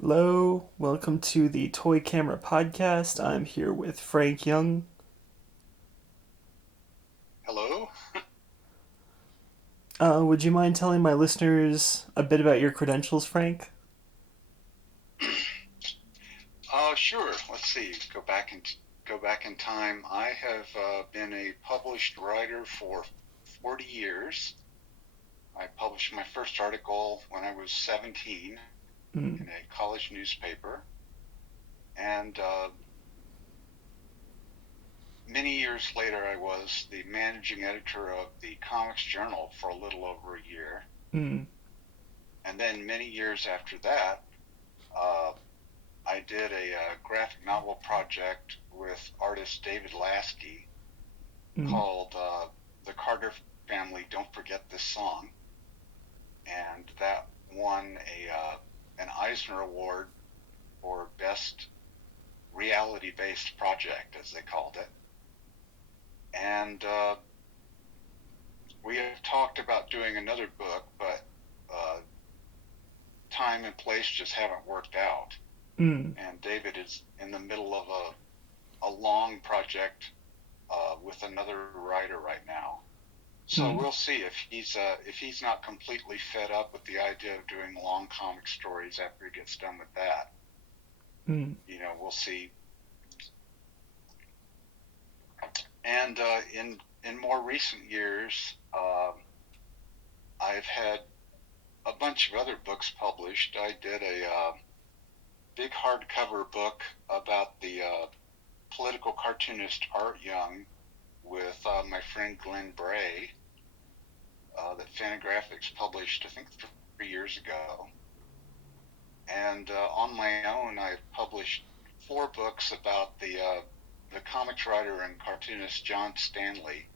Hello, welcome to the Toy Camera Podcast. I'm here with Frank Young. Hello? Would you mind telling my listeners a bit about your credentials, Frank? Sure. Let's see. Go back in time. I have been a published writer for 40 years. I published my first article when I was 17 Mm, in a college newspaper, and many years later, I was the managing editor of the Comics Journal for a little over a year. mm, And then many years after that, uh, I did a graphic novel project with artist David Lasky mm. called The Carter Family Don't Forget This Song, and that won an Eisner Award for Best Reality Based Project, as they called it. And we have talked about doing another book, but uh, time and place just haven't worked out. mm. And David is in the middle of a long project with another writer right now. So Mm, we'll see if he's not completely fed up with the idea of doing long comic stories after he gets done with that. mm. We'll see. And in more recent years, I've had a bunch of other books published. I did a big hardcover book about the political cartoonist Art Young with my friend Glenn Bray that Fantagraphics published, I think, 3 years ago. And on my own, I've published four books about the comics writer and cartoonist John Stanley,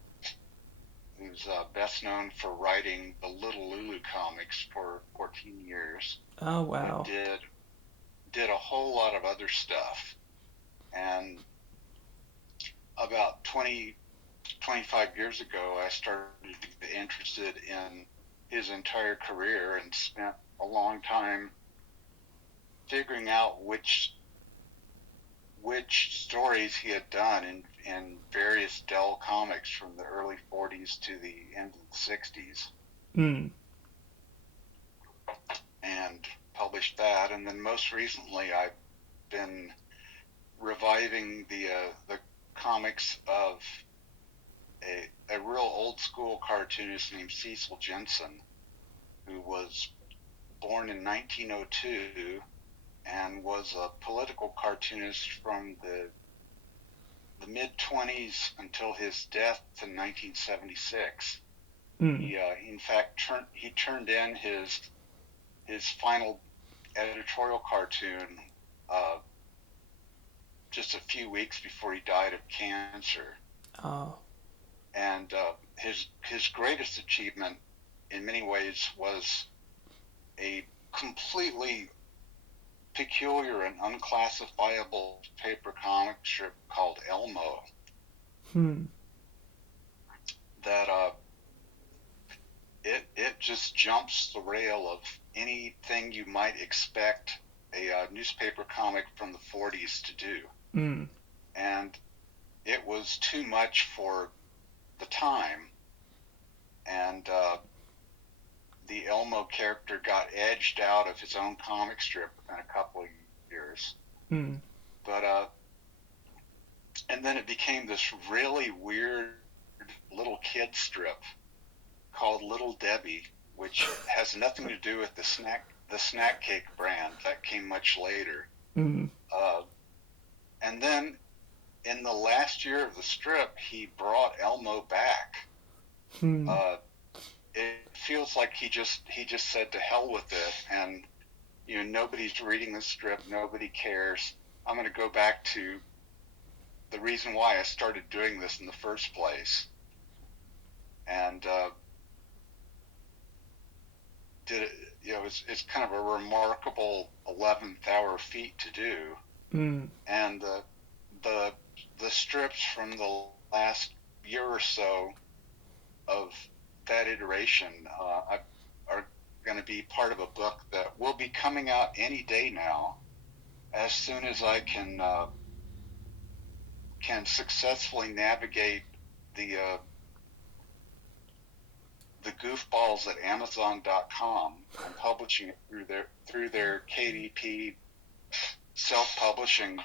who's best known for writing the Little Lulu comics for 14 years, Oh, but wow. did a whole lot of other stuff. And about 25 years ago, I started to get interested in his entire career and spent a long time figuring out which stories he had done in various Dell comics from the early 40s to the end of the 60s, Mm, and published that. And then most recently, I've been reviving the comics of a real old school cartoonist named Cecil Jensen, who was born in 1902 and was a political cartoonist from the mid 20s until his death in 1976. mm. In fact, he turned in his final editorial cartoon uh, just a few weeks before he died of cancer. Oh, And his greatest achievement, in many ways, was a completely peculiar and unclassifiable paper comic strip called Elmo hmm. that it just jumps the rail of anything you might expect a newspaper comic from the 40s to do. Mm, And it was too much for the time. And the Elmo character got edged out of his own comic strip in a couple of years. mm. But and then it became this really weird little kid strip called Little Debbie, which has nothing to do with the snack cake brand that came much later. Mm, Uh, and then in the last year of the strip, he brought Elmo back. hmm. Uh, it feels like he just said to hell with it, and nobody's reading the strip, nobody cares. I'm going to go back to the reason why I started doing this in the first place, and did it. It's kind of a remarkable 11th hour feat to do, Mm. and the the strips from the last year or so of that iteration are going to be part of a book that will be coming out any day now, as soon as I can successfully navigate the the goofballs at Amazon.com and publishing it through their KDP self-publishing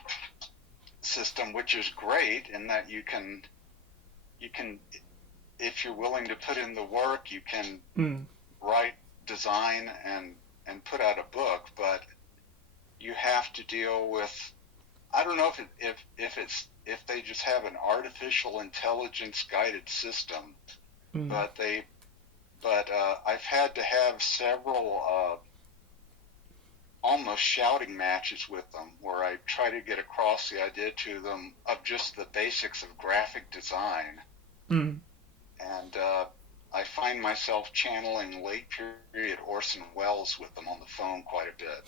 system, which is great in that you can if you're willing to put in the work, you can Mm. write, design, and put out a book, but you have to deal with, I don't know if they just have an artificial intelligence guided system, Mm. but I've had to have several almost shouting matches with them where I try to get across the idea to them of just the basics of graphic design. Mm. And I find myself channeling late period Orson Welles with them on the phone quite a bit.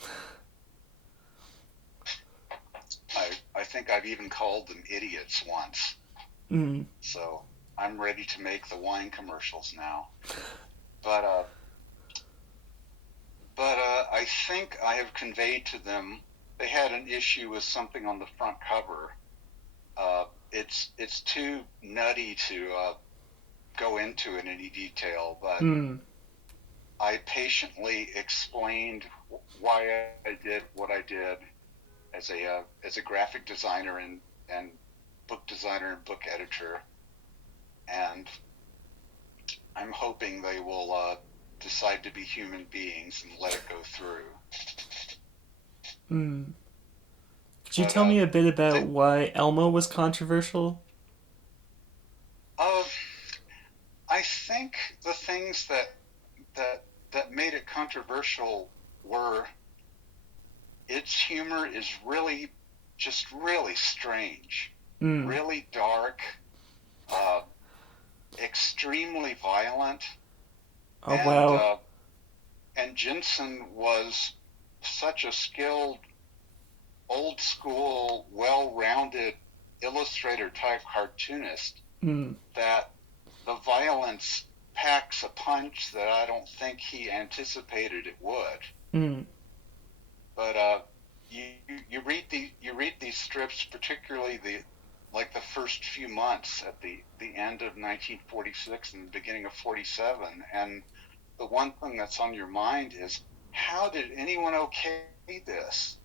I think I've even called them idiots once. Mm. So I'm ready to make the wine commercials now. But I think I have conveyed to them, they had an issue with something on the front cover. It's too nutty to go into in any detail, but Mm. I patiently explained why I did what I did as a graphic designer and book designer and book editor, and I'm hoping they will decide to be human beings and let it go through. Mm. Could you But tell me a bit about they, why Elmo was controversial? uh, I think the things that that made it controversial were its humor is really just really strange, Mm. really dark, uh, extremely violent, Oh and wow. uh, and Jensen was such a skilled, old school, well-rounded illustrator type cartoonist Mm. that the violence packs a punch that I don't think he anticipated it would. Mm. But you you read these strips, particularly the first few months at the end of 1946 and the beginning of 47, and the one thing that's on your mind is, how did anyone okay this?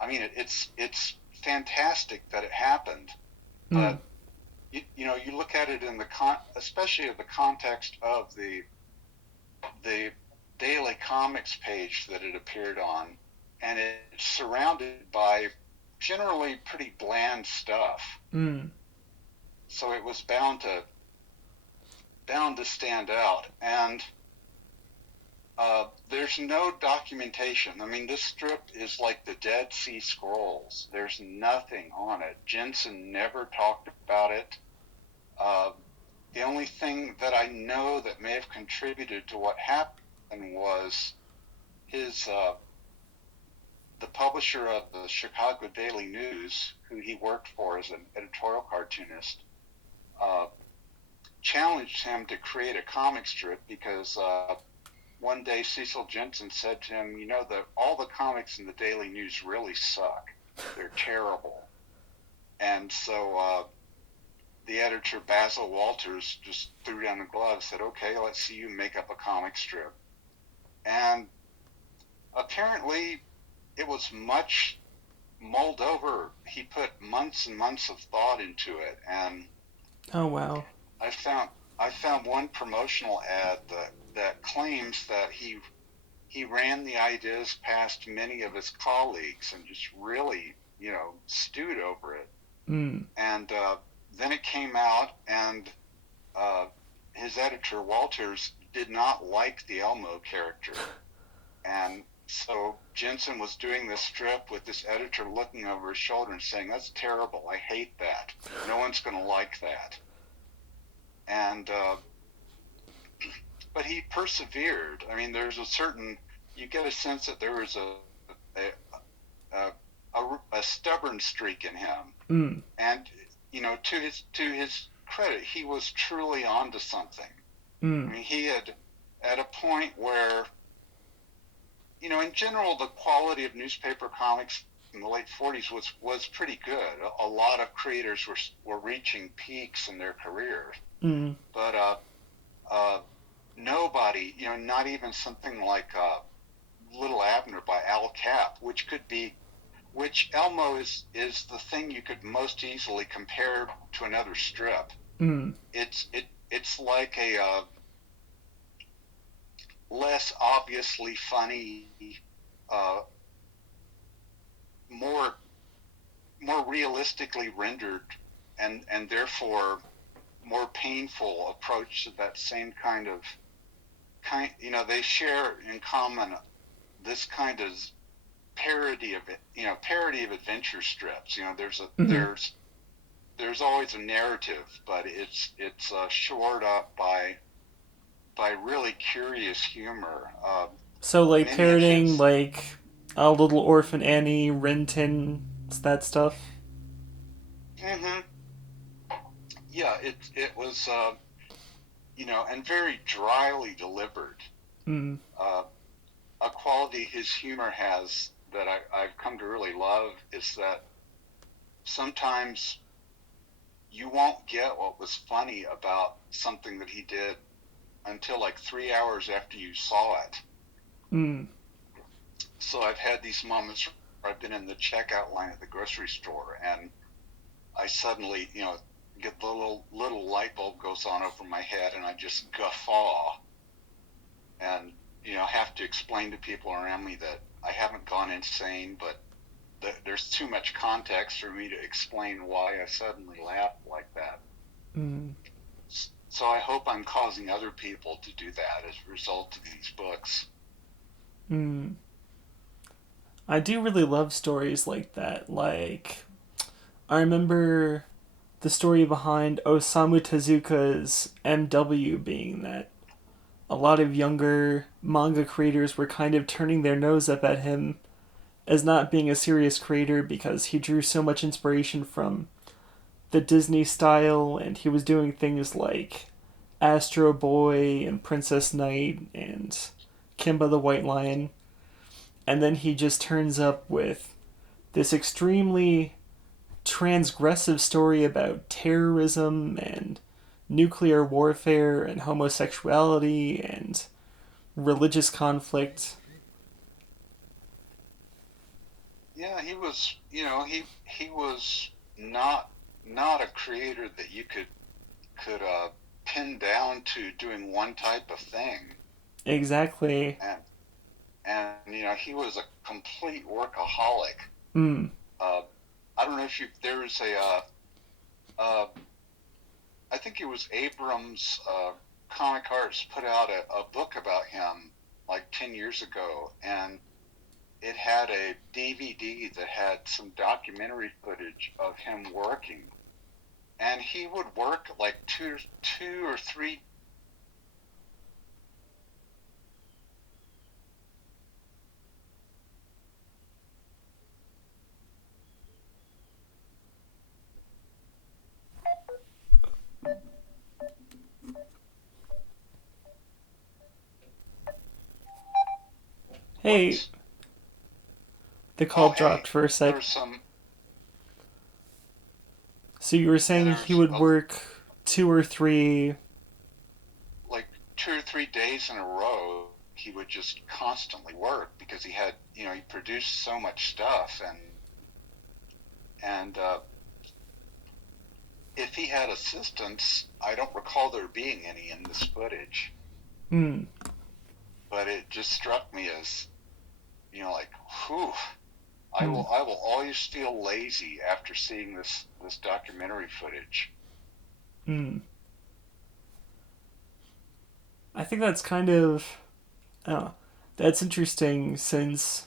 I mean, it's fantastic that it happened, Mm. but you look at it in especially in the context of the daily comics page that it appeared on, and it's surrounded by generally pretty bland stuff. Mm. So it was bound to stand out. And there's no documentation. I mean, this strip is like the Dead Sea Scrolls. There's nothing on it. Jensen never talked about it. Uh, the only thing that I know that may have contributed to what happened was his the publisher of the Chicago Daily News, who he worked for as an editorial cartoonist, uh, challenged him to create a comic strip because one day Cecil Jensen said to him, all the comics in the Daily News really suck. They're terrible. And so the editor, Basil Walters, just threw down the glove and said, okay, let's see you make up a comic strip. And apparently it was much mulled over. He put months and months of thought into it. And Oh wow. I found I found one promotional ad that claims that he ran the ideas past many of his colleagues and just really, stewed over it. Mm. And then it came out, and uh, his editor, Walters, did not like the Elmo character. And so Jensen was doing this strip with this editor looking over his shoulder and saying, that's terrible. I hate that. No one's going to like that. And but he persevered. I mean, you get a sense that there was a, a stubborn streak in him. Mm. And, to his credit, he was truly onto something. I Mm. mean, he had, at a point where in general, the quality of newspaper comics in the late 40s was pretty good. A lot of creators were reaching peaks in their careers, Mm. but uh, nobody, not even something like Little Abner by Al Capp, which Elmo is the thing you could most easily compare to another strip. Mm. It's like a less obviously funny, uh, more more realistically rendered, and therefore more painful approach to that same kind. They share in common this kind of parody of adventure strips. Mm-hmm. There's always a narrative, but it's shored up by really curious humor. So like Many of parroting his, like a Little Orphan Annie, Rin Tin, that stuff. hmm yeah, it was and very dryly delivered. Mm. Uh, a quality his humor has that I've come to really love is that sometimes you won't get what was funny about something that he did until like 3 hours after you saw it. Mm. So I've had these moments where I've been in the checkout line at the grocery store and I suddenly, get the little light bulb goes on over my head and I just guffaw and have to explain to people around me that I haven't gone insane, but there's too much context for me to explain why I suddenly laughed like that. Mm. So I hope I'm causing other people to do that as a result of these books. Mm. I do really love stories like that. Like I remember the story behind Osamu Tezuka's MW being that a lot of younger manga creators were kind of turning their nose up at him as not being a serious creator because he drew so much inspiration from the Disney style and he was doing things like Astro Boy and Princess Knight and Kimba the White Lion. And then he just turns up with this extremely transgressive story about terrorism and nuclear warfare and homosexuality and religious conflict. Yeah, he was not a creator that you could pin down to doing one type of thing, Exactly. and he was a complete workaholic. Mm. Uh, I don't know if you there's uh, I think it was Abrams Comic Arts put out a book about him like 10 years ago, and it had a DVD that had some documentary footage of him working, and he would work like two or three. Hey, Whoops! the Oh, call dropped hey, for a sec. there's some. So you were Yeah, saying he there's would work two or three. like 2 or 3 days in a row. He would just constantly work because he produced so much stuff, and if he had assistants, I don't recall there being any in this footage, Mm. but it just struck me as like, whew, I Mm. will I will always feel lazy after seeing this documentary footage. Mm. I think that's kind of. Oh, that's interesting since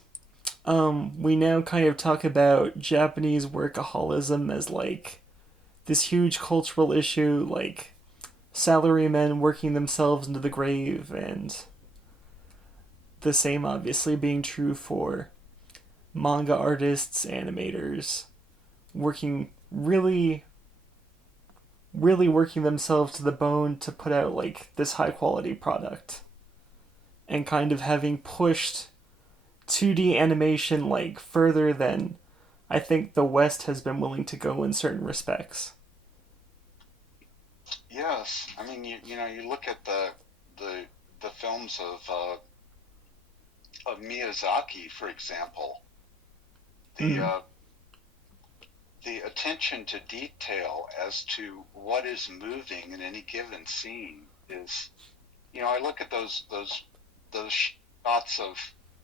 we now kind of talk about Japanese workaholism as like this huge cultural issue, like salarymen working themselves into the grave, and the same obviously being true for manga artists, animators, working really working themselves to the bone to put out like this high quality product and kind of having pushed 2D animation like further than I think the West has been willing to go in certain respects. Yes, I mean you look at the the films of Miyazaki, for example. The Mm. the attention to detail as to what is moving in any given scene is, I look at those shots of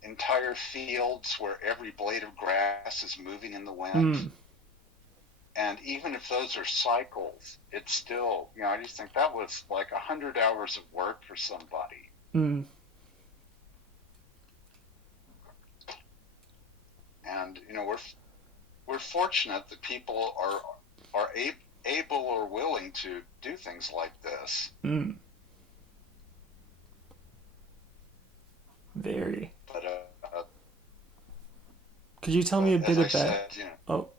entire fields where every blade of grass is moving in the wind. Mm. And even if those are cycles, it's still, I just think that was like 100 hours of work for somebody. Mm. And we're fortunate that people are able or willing to do things like this. Mm. Very. But Could you tell me a but bit as I about? said, Oh,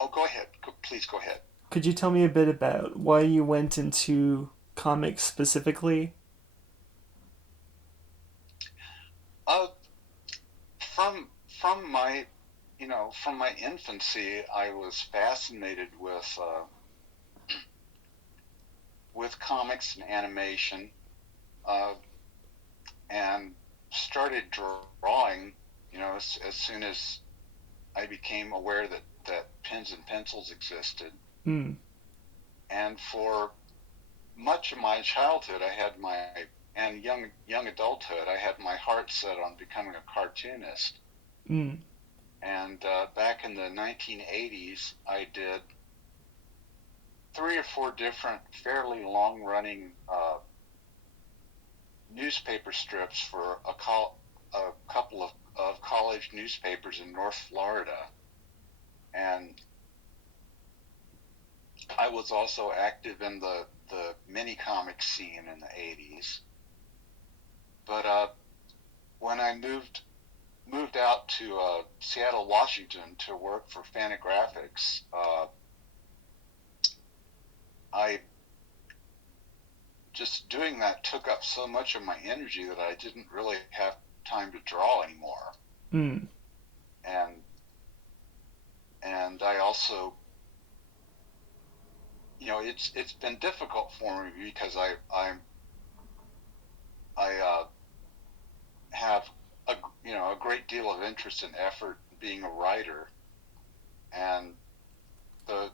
oh, go ahead. Please go ahead. could you tell me a bit about why you went into comics specifically? Uh, from my from my infancy, I was fascinated with comics and animation, uh, and started drawing. As soon as I became aware that pens and pencils existed, Mm. and for much of my childhood, I had my and young adulthood, I had my heart set on becoming a cartoonist. Mm. And back in the 1980s, I did three or four different fairly long-running newspaper strips for a couple of college newspapers in North Florida. And I was also active in the mini comic scene in the 80s. But when I moved out to Seattle, Washington to work for Fantagraphics, I just doing that took up so much of my energy that I didn't really have time to draw anymore. Mm. And I also, it's been difficult for me because I have a great deal of interest and effort in being a writer, and the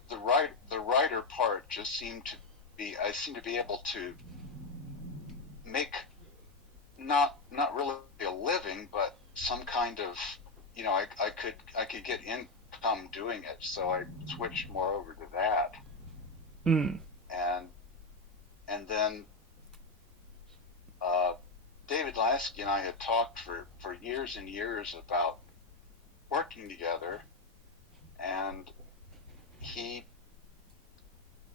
writer part just seemed to be I seem to be able to make not really a living, but some kind of, I could get income doing it. So I switched more over to that, Mm. and then uh, David Lasky and I had talked for years and years about working together, and he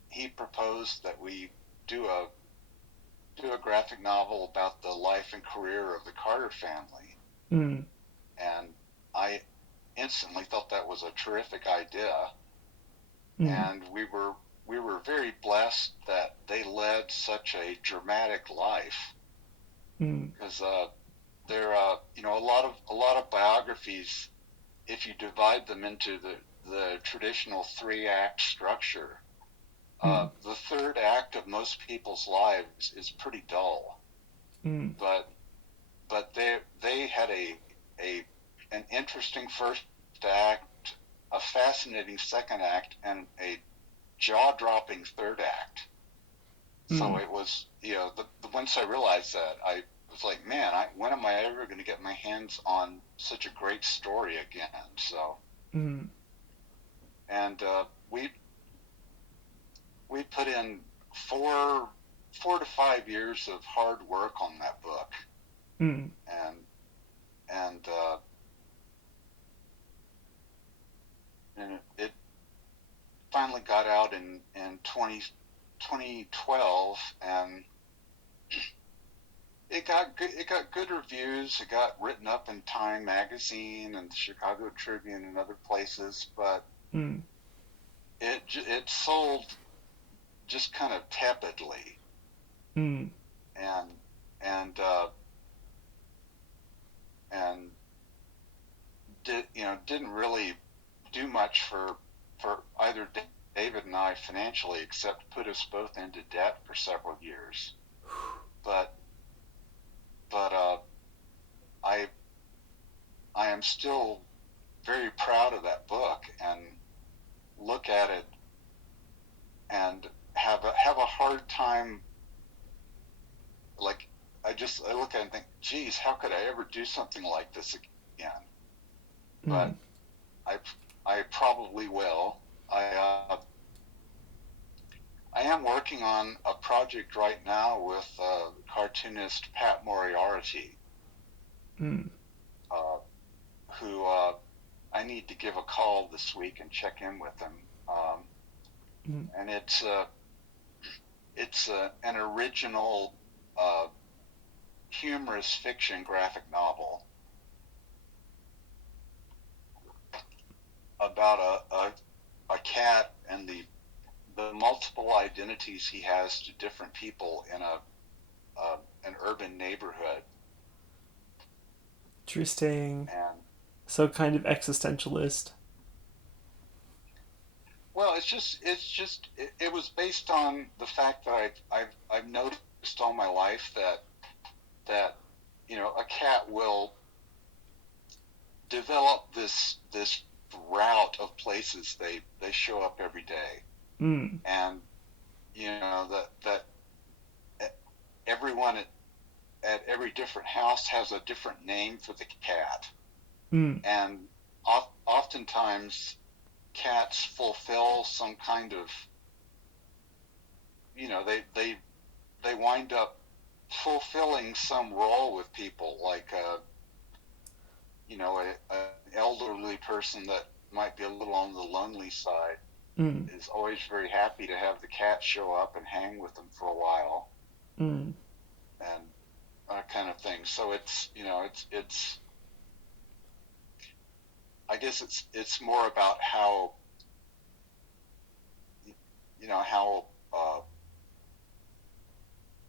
he proposed that we do a do a graphic novel about the life and career of the Carter family, Mm. and I instantly thought that was a terrific idea. Mm. And we were very blessed that they led such a dramatic life, Mm. because there a lot of biographies, if you divide them into the traditional three-act structure, Mm. the third act of most people's lives is pretty dull. Mm. But they had a an interesting first act, a fascinating second act, and a jaw-dropping third act. So Mm. it was, once I realized that, I was like, man, when am I ever going to get my hands on such a great story again? So, Mm. and we put in four 4 to 5 years of hard work on that book, Mm. and and it finally got out in 2012, and it got good reviews. It got written up in Time magazine and the Chicago Tribune and other places, but Mm. it sold just kind of tepidly, Mm. and and and didn't really do much for either David and I financially, except put us both into debt for several years. But but I I am still very proud of that book and look at it and have a hard time. Like I look at it and think, geez, how could I ever do something like this again? Mm. But I I probably will. I am working on a project right now with cartoonist Pat Moriarty, Mm. uh, who I need to give a call this week and check in with him. Mm. And it's an original uh, humorous fiction graphic novel about a cat and the multiple identities he has to different people in an urban neighborhood. Interesting. And So kind of existentialist. well, it was based on the fact that I've noticed all my life that a cat will develop this route of places they show up every day, Mm. and that everyone at every different house has a different name for the cat, Mm. and oftentimes cats fulfill some kind of they wind up fulfilling some role with people, like an elderly person that might be a little on the lonely side Mm. is always very happy to have the cat show up and hang with them for a while, Mm. and that kind of thing. So it's I guess it's more about how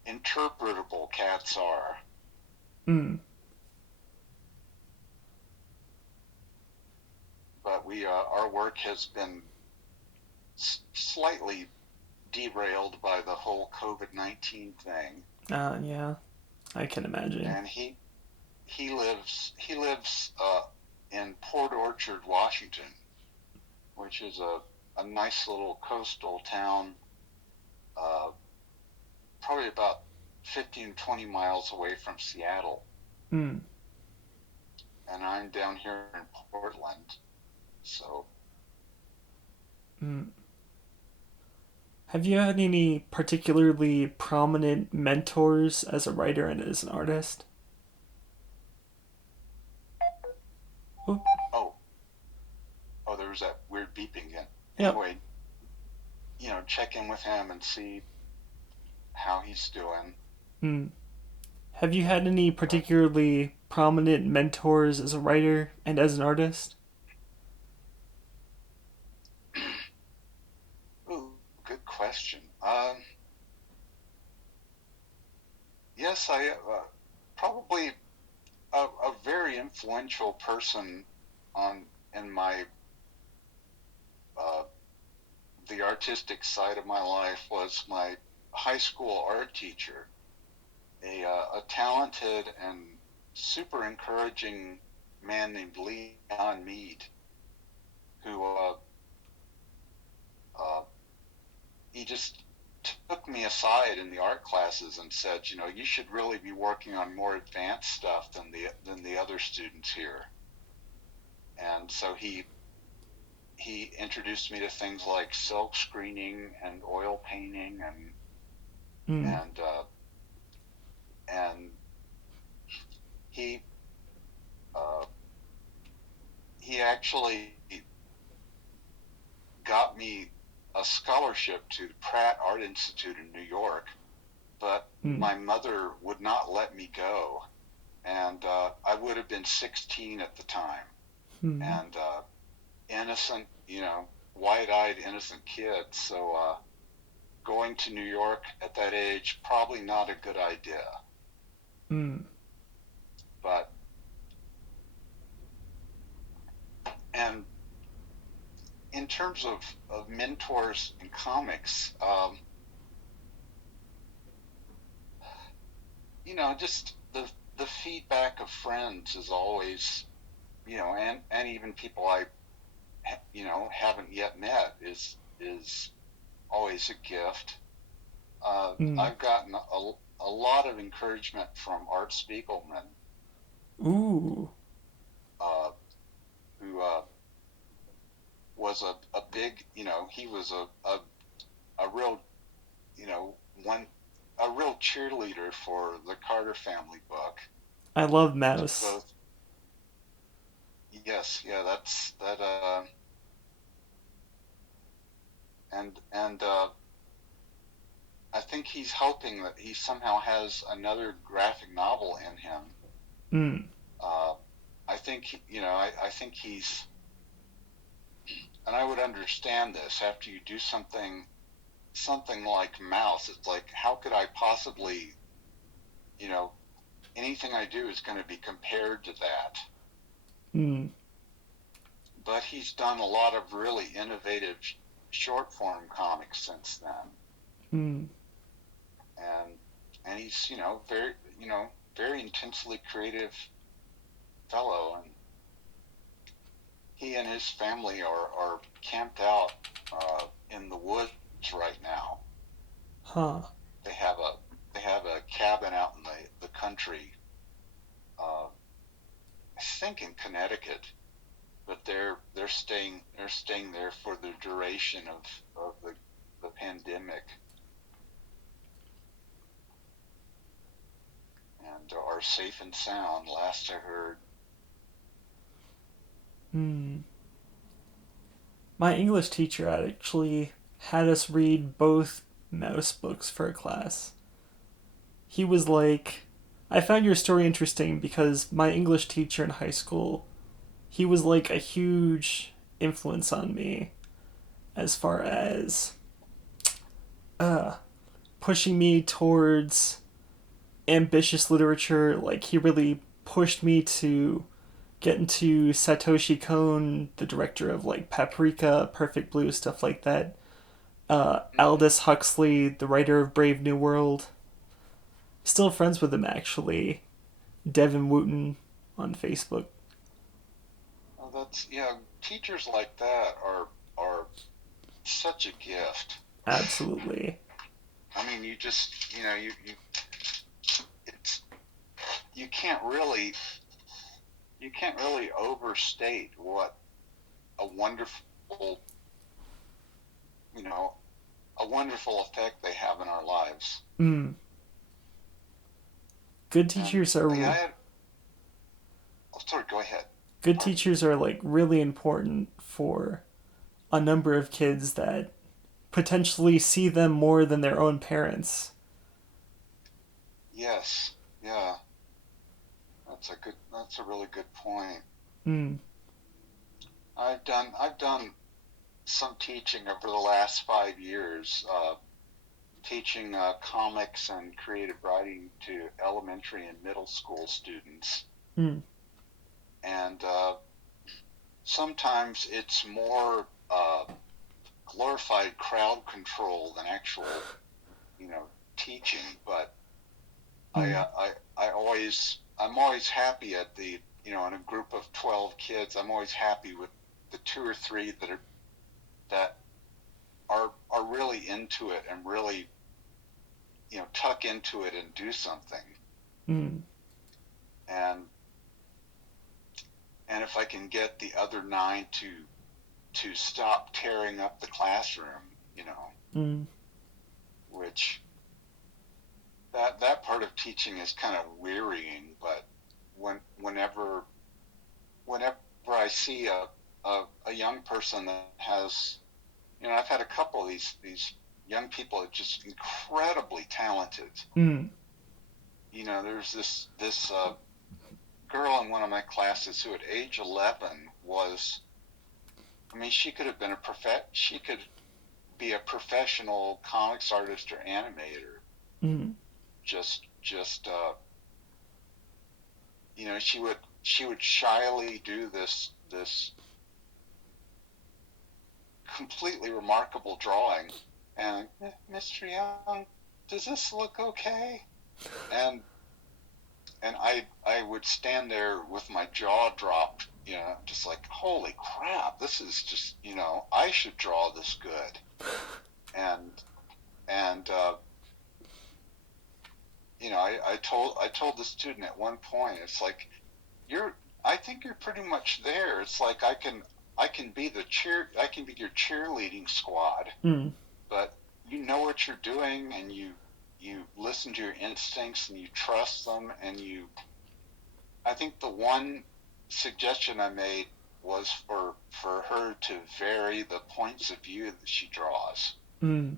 interpretable cats are. Mm. But our work has been slightly derailed by the whole COVID-19 thing, Yeah, I can imagine. and he lives in Port Orchard, Washington, which is a nice little coastal town, uh, probably about 15 20 miles away from Seattle, Mm. and I'm down here in Portland. So Mm. Have you had any particularly prominent mentors as a writer and as an artist? Oh, oh there was that weird beeping again. yep. Anyway, check in with him and see how he's doing. Mm. Have you had any But particularly prominent mentors as a writer and as an artist? ooh, good question. Yes, I probably a very influential person on in my uh, the artistic side of my life was my high school art teacher, a talented and super encouraging man named Leon Mead, who uh, he just took me aside in the art classes and said, you should really be working on more advanced stuff than the other students here. And so he introduced me to things like silk screening and oil painting Mm. and and he uh, he actually got me a scholarship to the Pratt Art Institute in New York, but Mm. my mother would not let me go, and I would have been 16 at the time, Mm. and innocent, wide-eyed, innocent kid. So going to New York at that age, probably not a good idea. Mm. But and in terms of mentors in comics, just the feedback of friends is always, and even people I haven't yet met is always a gift. Mm. I've gotten a lot of encouragement from Art Spiegelman, Ooh. uh, who was a big, he was a real, you know, one a real cheerleader for the Carter family book. I love Mouse. Both, yes, yeah, that's that, and I think he's hoping that he somehow has another graphic novel in him. Mm. Uh, I think, I think he's, and I would understand this after you do something like Mouse. It's like, how could I possibly, you know, anything I do is going to be compared to that. Mm. But he's done a lot of really innovative short form comics since then, Mm. and he's very intensely creative fellow, and he and his family are camped out in the woods right now. Huh. They have a cabin out in the country, uh, I think in Connecticut, but they're staying there for the duration of the pandemic, and are safe and sound. Last I heard. Mm. My English teacher actually had us read both Mouse books for a class. He was like, I found your story interesting because my English teacher in high school, he was like a huge influence on me as far as uh, pushing me towards ambitious literature. Like, he really pushed me to get into Satoshi Kon, the director of like Paprika, Perfect Blue, stuff like that. Mm-hmm. Aldous Huxley, the writer of Brave New World. Still friends with him actually. Devin Wooten on Facebook. Well, that's yeah. Teachers like that are such a gift. Absolutely. I mean, you just it's you can't really overstate what a wonderful you know a wonderful effect they have in our lives. Mm. Good And teachers yeah, are sorry, go ahead. good Pardon me. teachers are like really important for a number of kids that potentially see them more than their own parents. Yes, yeah, that's a really good point. Mm. I've done some teaching over the last 5 years, teaching comics and creative writing to elementary and middle school students, Mm. and sometimes it's more glorified crowd control than actual, you know, teaching. But I, Mm. uh, I, I'm always happy at in a group of 12 kids. I'm always happy with the two or three that are really into it and really, tuck into it and do something. Mm. And if I can get the other nine to stop tearing up the classroom, Mm. which that part of teaching is kind of wearying, but whenever I see a young person that has, I've had a couple of these young people that are just incredibly talented. Mm. There's this girl in one of my classes who at age 11 was, I mean, she could be a professional comics artist or animator. Mm. Just she would shyly do this completely remarkable drawing, and Mr. Young, does this look okay? And I would stand there with my jaw dropped, just like, holy crap, this is just, I should draw this good. And and I told the student at one point, it's like, I think you're pretty much there. It's like I can be your cheerleading squad, Mm. but you know what you're doing, and you listen to your instincts, and you trust them, and I think the one suggestion I made was for her to vary the points of view that she draws. Mm.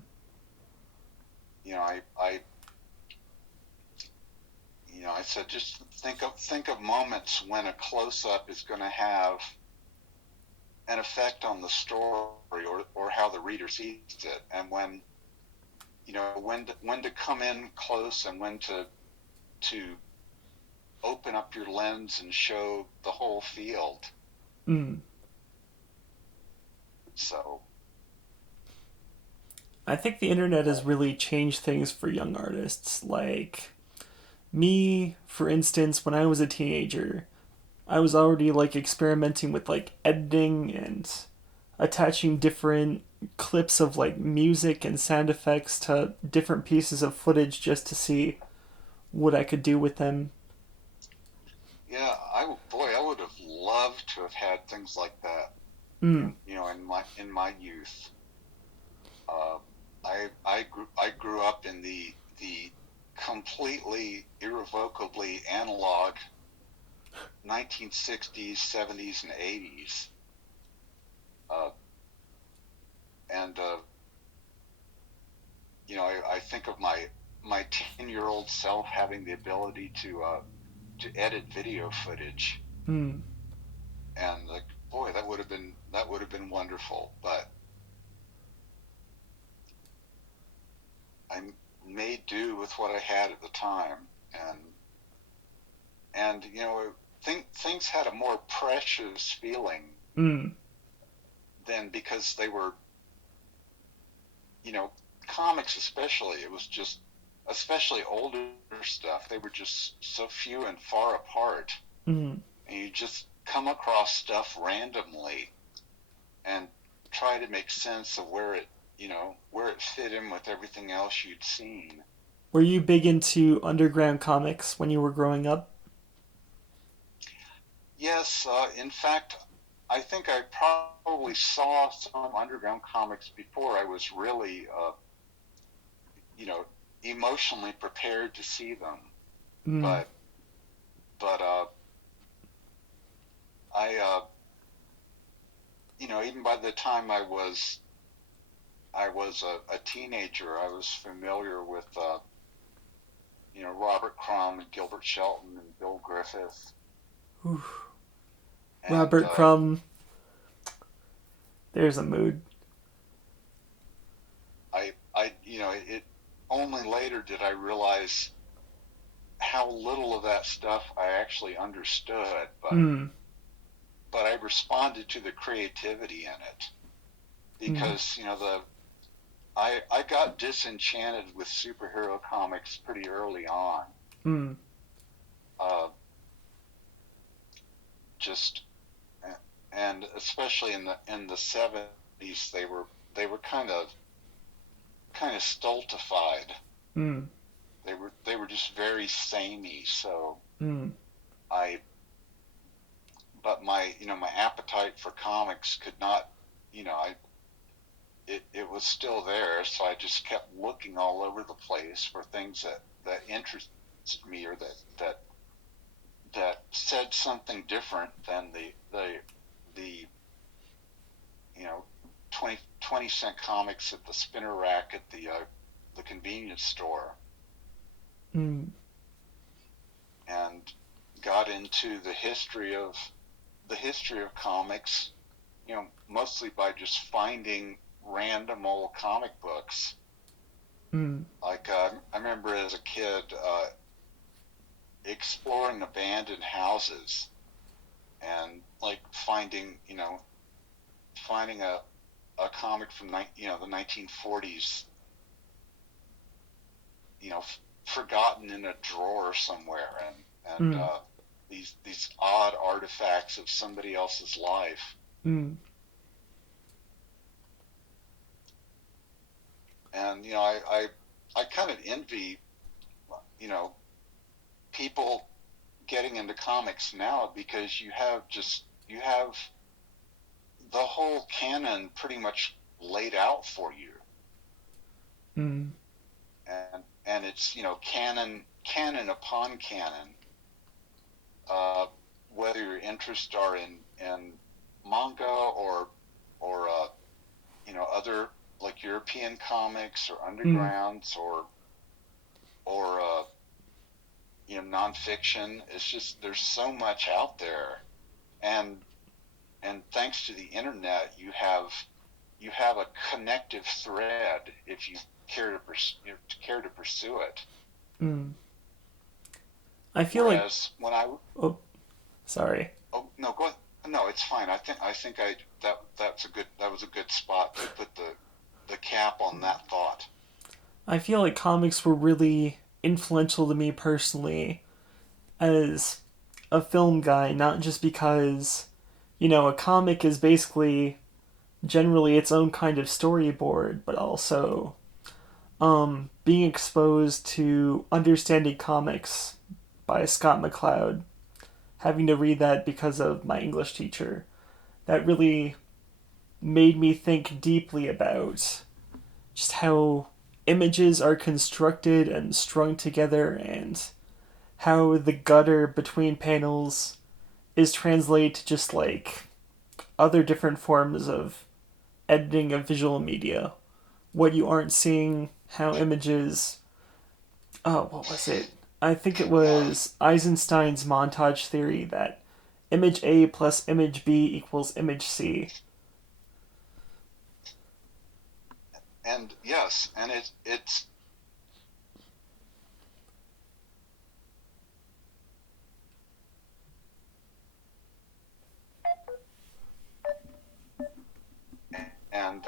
I said, just think of moments when a close up is going to have an effect on the story, or how the reader sees it, and when to come in close, and when to open up your lens and show the whole field. Mm. So I think the internet has really changed things for young artists. Like me, for instance, when I was a teenager, I was already like experimenting with like editing and attaching different clips of like music and sound effects to different pieces of footage just to see what I could do with them. yeah, I would have loved to have had things like that Mm. in my youth. Uh, I grew up in the completely irrevocably analog 1960s, 70s, and 80s. Uh, and I think of my 10-year-old self having the ability to edit video footage, Mm. and like, boy, that would have been wonderful. But I made do with what I had at the time, and things had a more precious feeling Mm. then, because they were, you know, comics especially. It was just, especially older stuff. They were just so few and far apart, Mm. and you just come across stuff randomly and try to make sense of where it fit in with everything else you'd seen. Were you big into underground comics when you were growing up? Yes, in fact, I think I probably saw some underground comics before I was really, you know, emotionally prepared to see them. Mm. But, but even by the time I was a teenager, I was familiar with, Robert Crumb and Gilbert Shelton and Bill Griffith, Ooh. and Robert Crumb. There's a mood. it only later did I realize how little of that stuff I actually understood, but Mm. I responded to the creativity in it, Mm. because I got disenchanted with superhero comics pretty early on. Mm. Uh, just and especially in the 70s, they were kind of stultified. Mm. They were just very samey. So Mm. I but my appetite for comics could not, I it was still there, so I just kept looking all over the place for things that interested me, or that said something different than the you know 20 cent comics at the spinner rack at the convenience store, Mm. and got into the history of comics, mostly by just finding random old comic books. Mm. Like, I remember as a kid, exploring abandoned houses, and like finding a a comic from the 1940s, forgotten in a drawer somewhere, and Mm. these odd artifacts of somebody else's life. Mm. And I kind of envy you know people getting into comics now, because you have the whole canon pretty much laid out for you, Mm. and it's canon upon canon. uh, Whether your interests are in manga or other, like European comics or Mm. undergrounds or nonfiction. It's just there's so much out there, and thanks to the internet, you have a connective thread if you care to pursue it. Mm. I feel like. Whereas when I Oh, sorry. oh no go ahead. No, it's fine. I think that was a good spot to put the cap on that thought. I feel like comics were really influential to me personally as a film guy, not just because, a comic is basically generally its own kind of storyboard, but also being exposed to understanding comics by Scott McCloud, having to read that because of my English teacher. That really made me think deeply about just how images are constructed and strung together and how the gutter between panels is translated to just like other different forms of editing of visual media. What you aren't seeing, how images. Oh, what was it? I think it Yeah, was Eisenstein's montage theory that image A plus image B equals image C. and yes, and it's and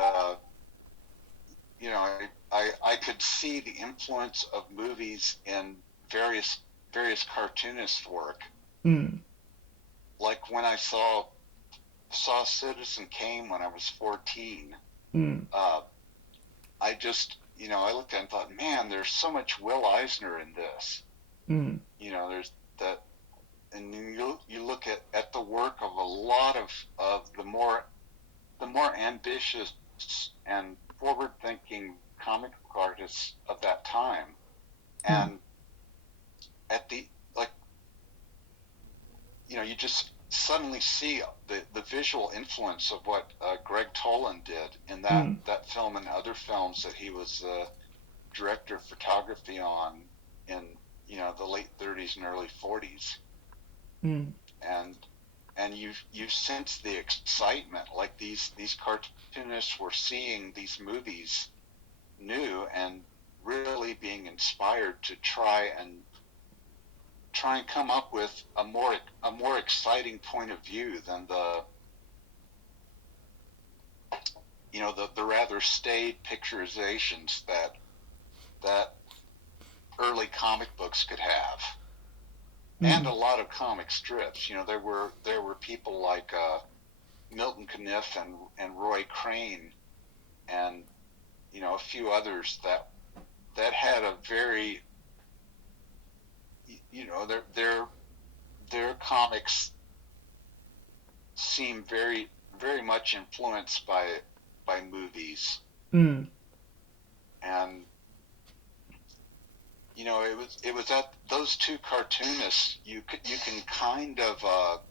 I could see the influence of movies in various cartoonist work. Mm. Like when I saw Citizen Kane when I was 14. Mm. uh, I just I looked at it and thought, man, there's so much Will Eisner in this. Mm. There's that, and you look at the work of a lot of the more ambitious and forward thinking comic book artists of that time, Mm. and at the like you just suddenly see the visual influence of what Greg Toland did in that Mm. that film and other films that he was director of photography on in the late 30s and early 40s. Mm. and and you sense the excitement, like these cartoonists were seeing these movies new and really being inspired to try and come up with a more exciting point of view than the rather staid picturizations that early comic books could have, and Mm. a lot of comic strips. There were people like Milton Caniff and Roy Crane, and a few others that had a very their comics seem very much influenced by movies. Mm. And it was at those two cartoonists you can kind of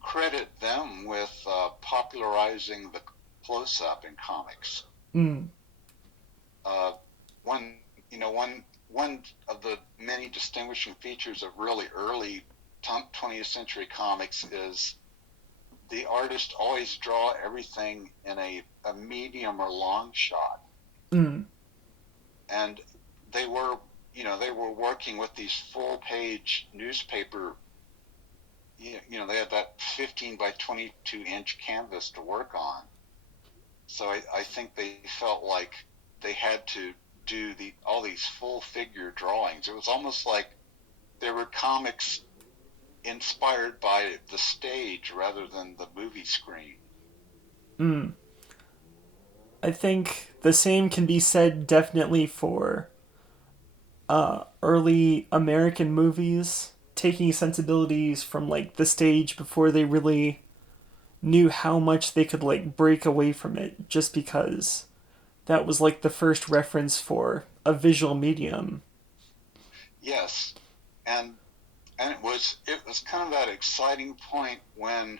credit them with popularizing the close up in comics. Mm. Uh, one one of the many distinguishing features of really early 20th century comics is the artist always draw everything in a medium or long shot, Mm. and they were working with these full page newspaper. They had that 15 by 22 inch canvas to work on, So I think they felt like they had to do all these full figure drawings. It was almost like there were comics inspired by the stage rather than the movie screen. Mm. I think the same can be said definitely for early American movies, taking sensibilities from like the stage before they really knew how much they could like break away from it, just because that was like the first reference for a visual medium. Yes, and it was kind of that exciting point when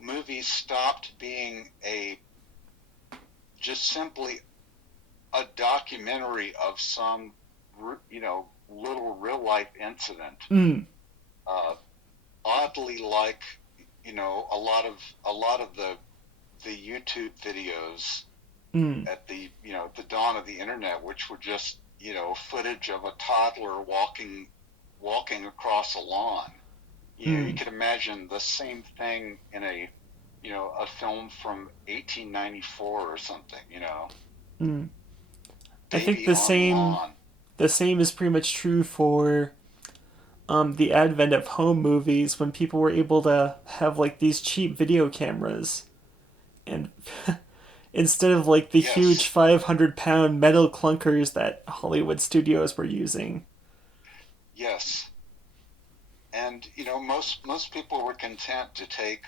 movies stopped being a just simply a documentary of some little real life incident. Mm. Uh, Oddly, like a lot of the YouTube videos Mm. at the dawn of the internet, which were just footage of a toddler walking across a lawn. You Mm. could imagine the same thing in a film from 1894 or something. Mm. I think Baby on lawn. the same is pretty much true for the advent of home movies when people were able to have like these cheap video cameras and instead of like the huge Yes, 500-pound metal clunkers that Hollywood studios were using. yes. And most people were content to take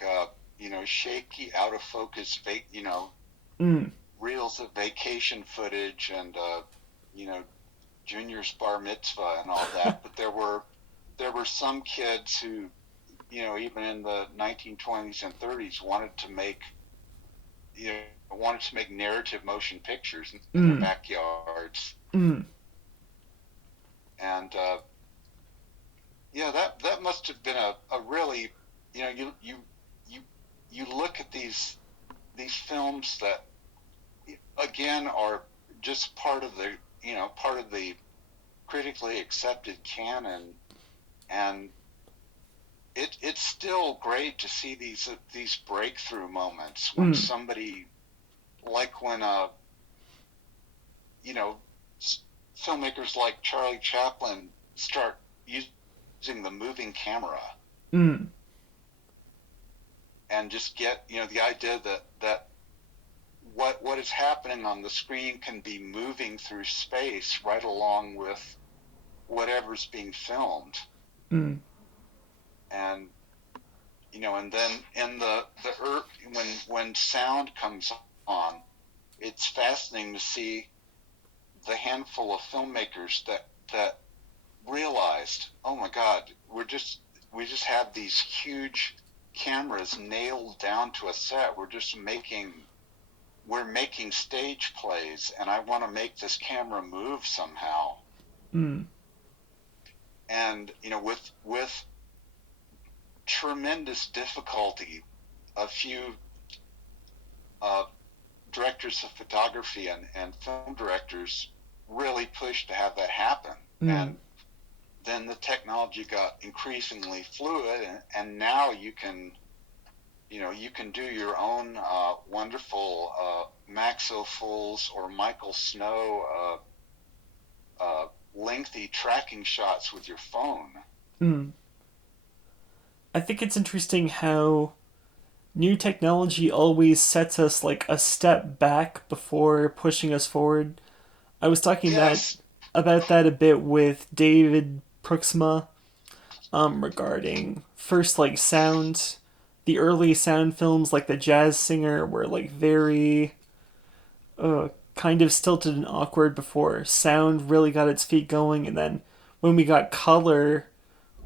shaky, out of focus, Mm. reels of vacation footage and you know Junior's bar mitzvah and all that. But there were some kids who even in the 1920s and 30s wanted to make narrative motion pictures in their Mm. backyards. Mm. And yeah, that must have been a really you you look at these films that again are just part of the critically accepted canon, and it's still great to see these breakthrough moments when Mm. somebody, like when you know filmmakers like Charlie Chaplin start using the moving camera Mm. and just get the idea that what is happening on the screen can be moving through space right along with whatever's being filmed. Mm. And and then in when sound comes on, it's fascinating to see the handful of filmmakers that realized, oh my God, we just have these huge cameras nailed down to a set. We're making stage plays, and I want to make this camera move somehow. Mm. And with tremendous difficulty, a few uh, directors of photography and film directors really pushed to have that happen. Mm. And then the technology got increasingly fluid, and now you can do your own wonderful Maxo Fulls or Michael Snow lengthy tracking shots with your phone. Mm. I think it's interesting how new technology always sets us like a step back before pushing us forward. I was talking that Yes, about that a bit with David Pruxma regarding first like sound. The early sound films like The Jazz Singer were like very kind of stilted and awkward before sound really got its feet going, and then when we got color,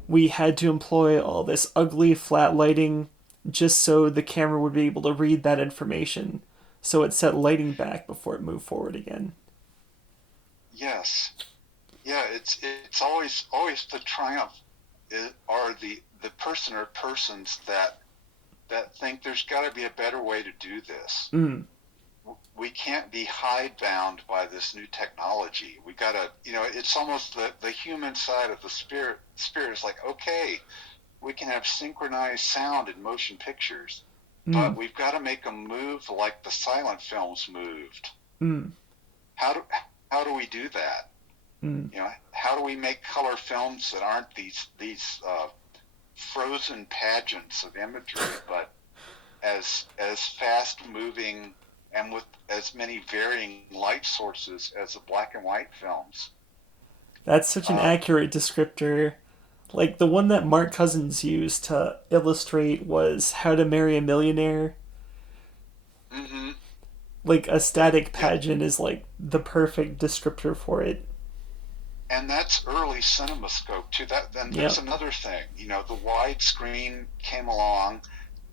we had to employ all this ugly flat lighting just so the camera would be able to read that information. So it set lighting back before it moved forward again. yes, yeah. It's always the triumph are the person or persons that think there's got to be a better way to do this. Mm. We can't be hidebound by this new technology. We gotta, it's almost the human side of the spirit. Spirit is like, okay, we can have synchronized sound in motion pictures. Mm. but we've got to make them move like the silent films moved. Mm. How do how do we do that? Mm. How do we make color films that aren't these frozen pageants of imagery, but as fast moving and with as many varying light sources as the black and white films? That's such an Uh, accurate descriptor. Like the one that Mark Cousins used to illustrate was How to Marry a Millionaire. mm-hmm. Like a That static pageant is like the perfect descriptor for it. and that's early CinemaScope too. That then there's Yep. another thing. The widescreen came along,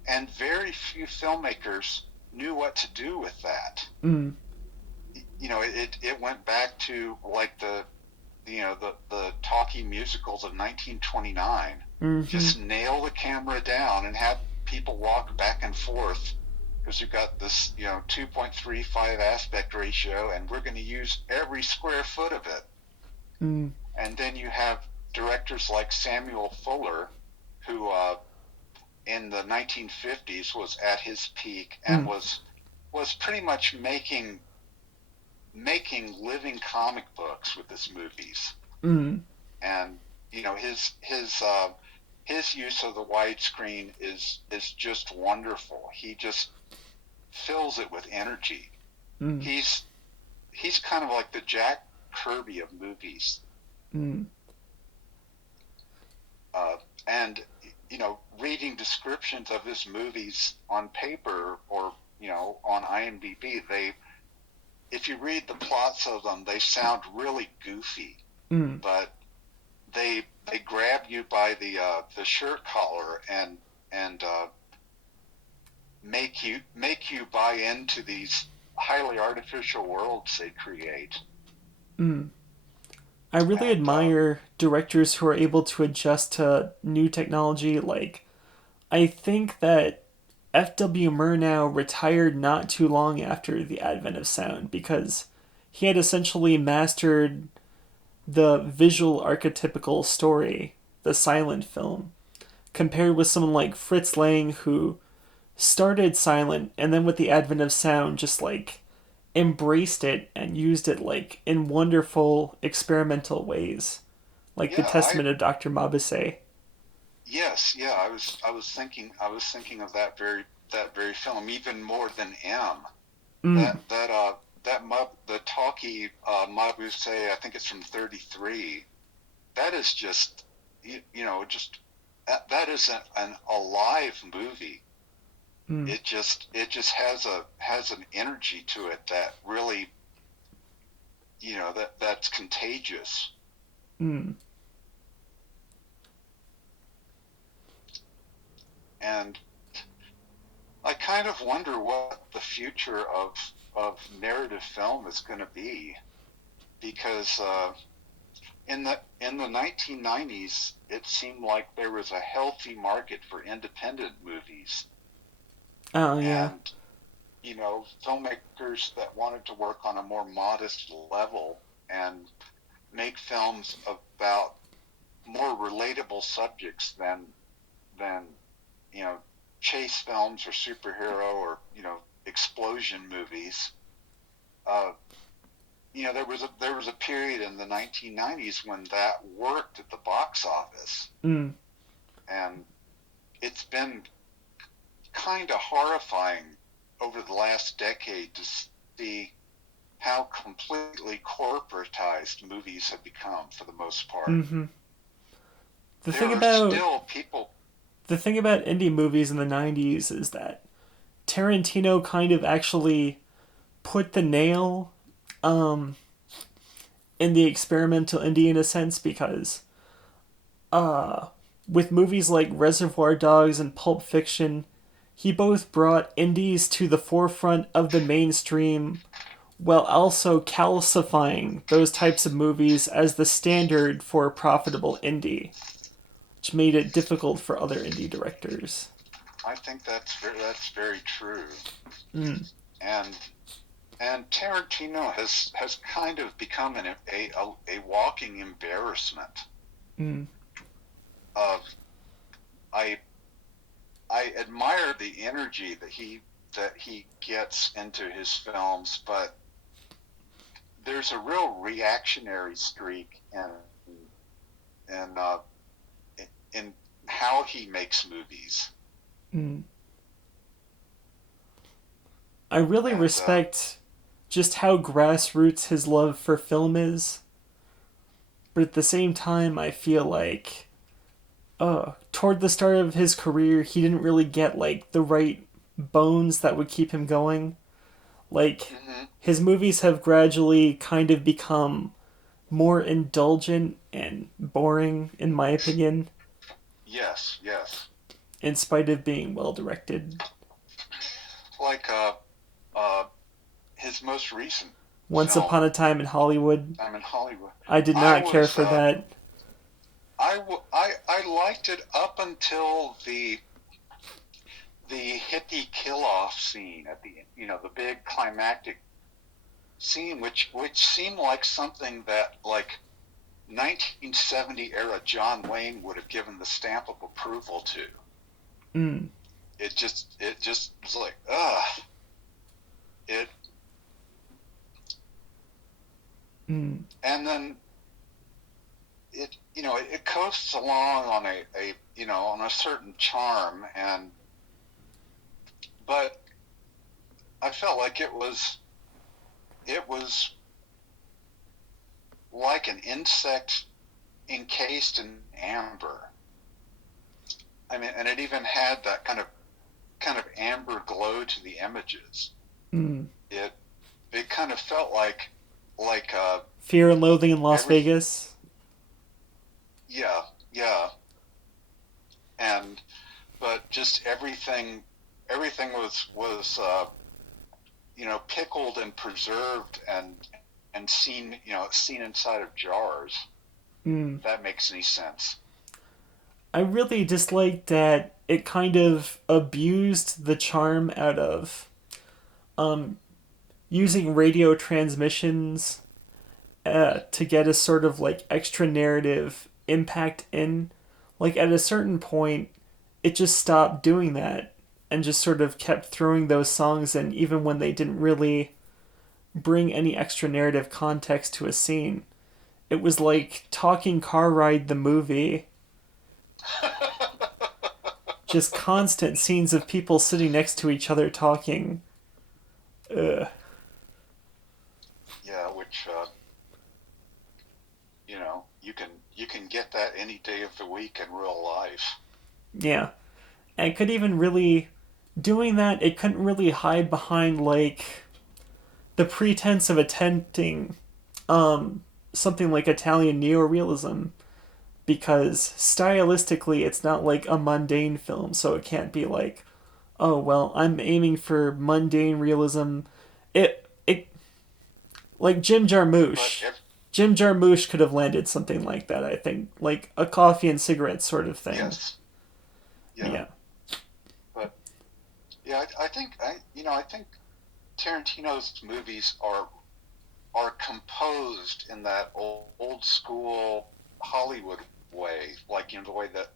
and very few filmmakers knew what to do with that. Mm. It went back to like the talkie musicals of 1929. Mm-hmm. Just nail the camera down and have people walk back and forth because you've got this 2.35 aspect ratio, and we're going to use every square foot of it. Mm. And then you have directors like Samuel Fuller, who in the 1950s was at his peak and Mm. was pretty much making living comic books with his movies. Mm. And his use of the widescreen is just wonderful. He just fills it with energy. Mm. He's kind of like the Jack Kirby of movies. Mm. And reading descriptions of his movies on paper or on IMDb, if you read the plots of them, they sound really goofy, Mm. but they grab you by the shirt collar and make you buy into these highly artificial worlds they create. Mm. I really And admire directors who are able to adjust to new technology. Like, I think that F.W. Murnau retired not too long after the advent of sound because he had essentially mastered the visual archetypical story, the silent film, compared with someone like Fritz Lang who started silent and then with the advent of sound just like embraced it and used it like in wonderful experimental ways, like the yeah, I Testament of Dr. Mabuse. yes, yeah, I was thinking of that very film even more than M. Mm. That talkie Mabuse, I think it's from '33. That is just just that is an alive movie. Mm. It just has an energy to it that really that's contagious. Mm. And I kind of wonder what the future of narrative film is going to be, because in the 1990s it seemed like there was a healthy market for independent movies, Oh yeah. and filmmakers that wanted to work on a more modest level and make films about more relatable subjects than you know chase films or superhero or explosion movies. Uh, there was a period in the 1990s when that worked at the box office, Mm. and it's been kind of horrifying over the last decade to see how completely corporatized movies have become for the most part. Mm-hmm. The There thing are about still people. the thing about indie movies in the 90s is that Tarantino kind of actually put the nail um in the experimental indie in a sense because uh with movies like Reservoir Dogs and Pulp Fiction, he both brought indies to the forefront of the mainstream while also calcifying those types of movies as the standard for a profitable indie, which made it difficult for other indie directors. I think that's very true, Mm. and Tarantino has kind of become a walking embarrassment Mm. of. I I admire the energy that he gets into his films, but there's a real reactionary streak in in how he makes movies. Mm. I really And respect just how grassroots his love for film is, but at the same time, I feel like toward the start of his career, he didn't really get like the right bones that would keep him going. Like mhm, his movies have gradually kind of become more indulgent and boring, in my opinion, yes, yes, in spite of being well directed. like uh, his most recent Once Upon film, a Time in Hollywood, I'm in Hollywood. I did I not care was for that. I liked it up until the hippie kill off scene at the the big climactic scene, which seemed like something that like 1970 era John Wayne would have given the stamp of approval to. Mm, It just was like it, mm, and then it coasts along on a on a certain charm, and but I felt like it was like an insect encased in amber. I mean, and it even had that kind of amber glow to the images. mm. It it kind of felt like Fear and Loathing in Las every Vegas. yeah, yeah, and but just everything was pickled and preserved and seen inside of jars. Mm. If that makes any sense. I really disliked that it kind of abused the charm out of um, using radio transmissions to get a sort of like extra narrative impact in. Like at a certain point, it just stopped doing that and just sort of kept throwing those songs in even when they didn't really bring any extra narrative context to a scene. It was like Talking Car Ride the movie, just constant scenes of people sitting next to each other talking. Ugh. Yeah, which you can get that any day of the week in real life. Yeah. And it could even really doing that, it couldn't really hide behind like the pretense of attempting something like Italian neorealism because stylistically it's not like a mundane film, so it can't be like, oh well, I'm aiming for mundane realism. It like Jim But Jarmusch. if Jim Jarmusch could have landed something like that, I think, like a coffee and cigarette sort of thing. yes, yeah, Yeah. but yeah, I think Tarantino's movies are composed in that old school Hollywood way, like the way that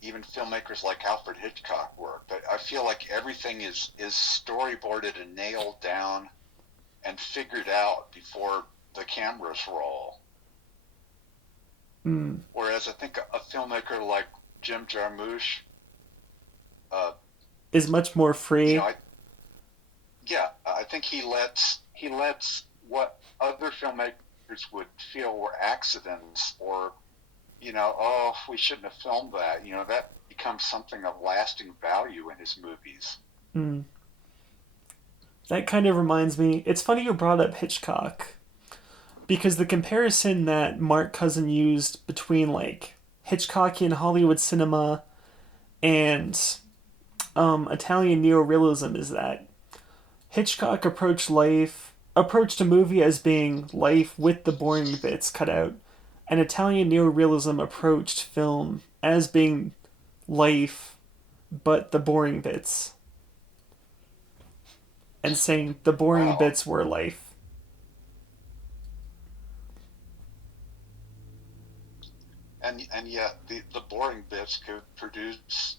even filmmakers like Alfred Hitchcock work. But I feel like everything is storyboarded and nailed down and figured out before the cameras roll. Mm. Whereas I think a filmmaker like Jim Jarmusch, uh, Is much more you know, free. yeah, I think he lets what other filmmakers would feel were accidents, or oh, we shouldn't have filmed that. That becomes something of lasting value in his movies. Mm. That kind of reminds me. It's funny you brought up Hitchcock because the comparison that Mark Cousin used between like Hitchcockian Hollywood cinema and Italian neorealism is that Hitchcock approached a movie as being life with the boring bits cut out, and Italian neorealism approached film as being life but the boring bits, and saying the boring Wow. bits were life. And and yet the boring bits could produce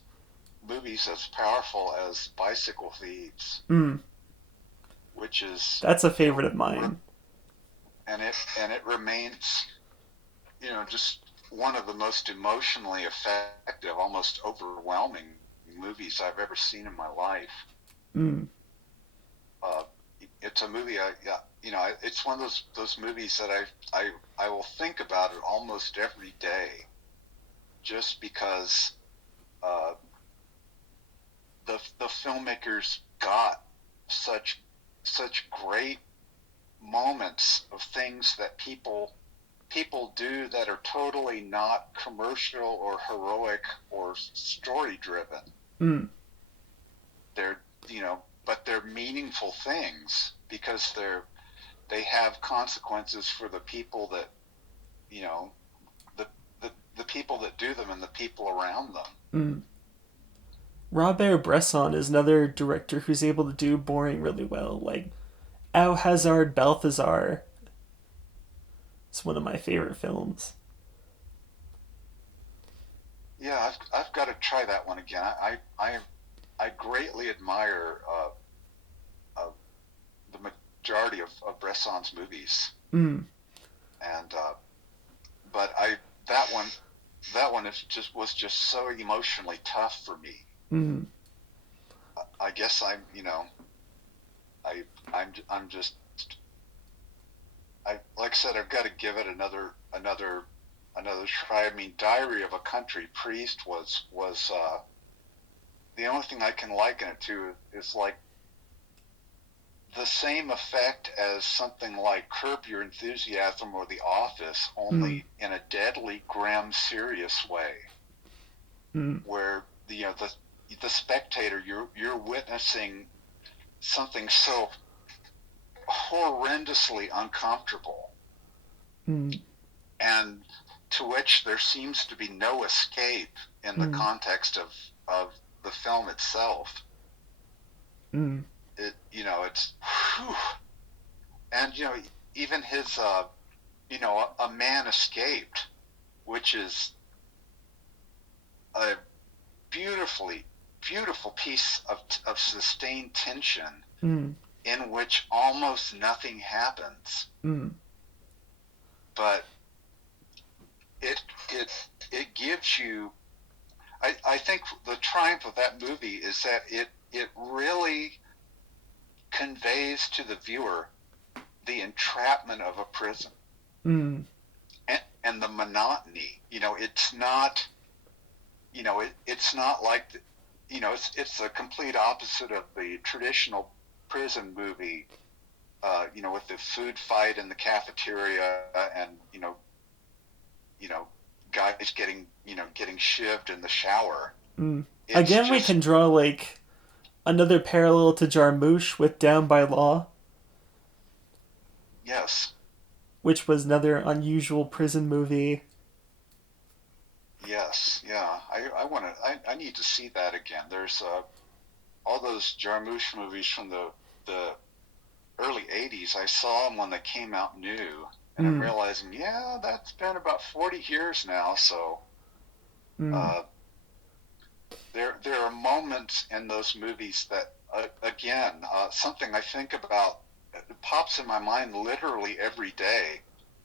movies as powerful as Bicycle Thieves, Mm, which is, that's a you know, favorite of mine. and it remains, just one of the most emotionally effective, almost overwhelming movies I've ever seen in my life. Mm, Uh, it's a movie. Yeah, it's one of those movies that I will think about it almost every day, just because uh, the filmmakers got such such great moments of things that people do that are totally not commercial or heroic or story driven. mm, They're but they're meaningful things because they have consequences for the people that you know the the people that do them and the people around them. mm. Robert Bresson is another director who's able to do boring really well. Like Alhazard Balthazar. It's one of my favorite films. Yeah, I've got to try that one again. I greatly admire uh, the majority of Bresson's movies, Mm, and but that one was just so emotionally tough for me. mm, I guess I I'm just I like I said, I've got to give it another try. I mean, Diary of a Country Priest was the only thing I can liken it to is like the same effect as something like Curb Your Enthusiasm or The Office, mm, only in a deadly, grim, serious way, mm, where the spectator, you're witnessing something so horrendously uncomfortable, mm, and to which there seems to be no escape in the mm, context of the film itself. mm, It's whew. And even his a man escaped, which is a beautifully beautiful piece of sustained tension mm, in which almost nothing happens, mm, but it it it gives you. I think the triumph of that movie is that it really conveys to the viewer the entrapment of a prison, mm, and the monotony. It's not. It's not like it's the complete opposite of the traditional prison movie. With the food fight in the cafeteria, and you know, guys getting shivved in the shower. mm. It's Again, we can just draw like another parallel to Jarmusch with Down by Law, yes, which was another unusual prison movie. yes, yeah. I want to. I need to see that again. There's all those Jarmusch movies from the early '80s. I saw them when they came out new, and I'm Mm, realizing, yeah, that's been about 40 years now. So mm, uh, there are moments in those movies that, again, something I think about, it pops in my mind literally every day,